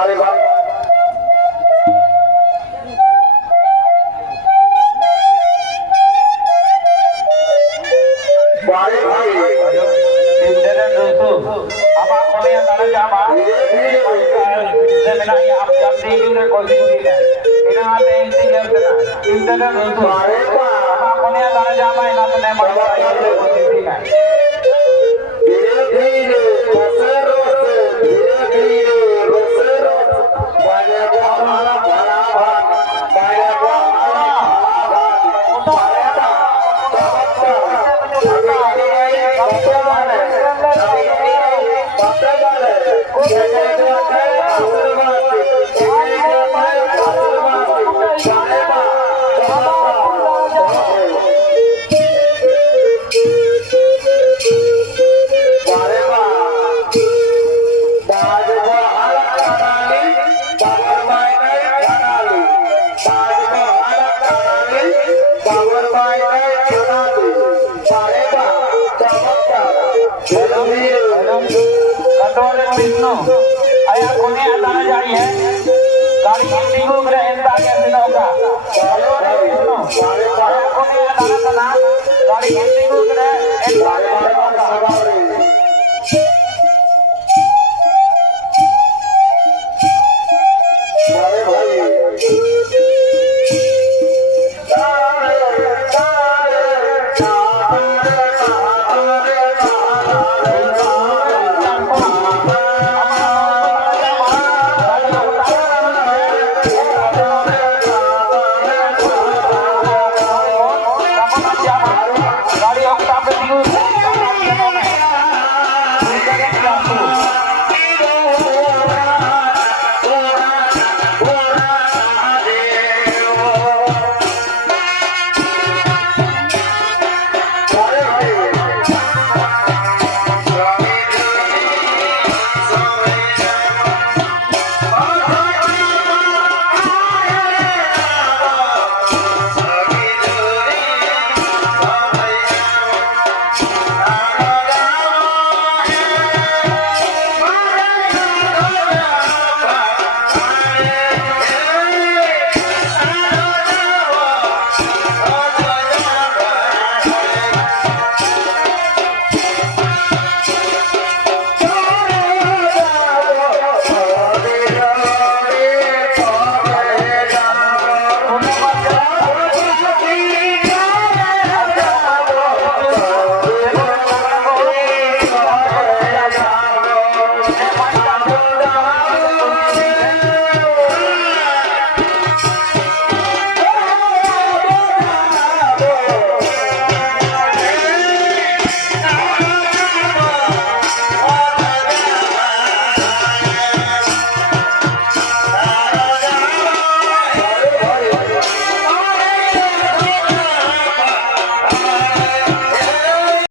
बारे बारे बारे भाई इंद्रन दोस्तों अब आप कोने अंदर जामा से बिना ये आप जब देखी ना कोशिश की है इन्हें आते हैं इसी जब ना इंद्रन दोस्तों बारे अब आप कोने अंदर जामा इन्हें तो नहीं मालूम है कोशिश की है धीरे धीरे रोसे रोसे बारे हमारा भला बारे हमारा कंट्रोलर विष्णु आया कोने अंदर जाई है गाड़ी हिंदी को करे एंता के सिनोगा कंट्रोलर विष्णु आया कोने अंदर ना गाड़ी हिंदी को करे एंता के सिनोगा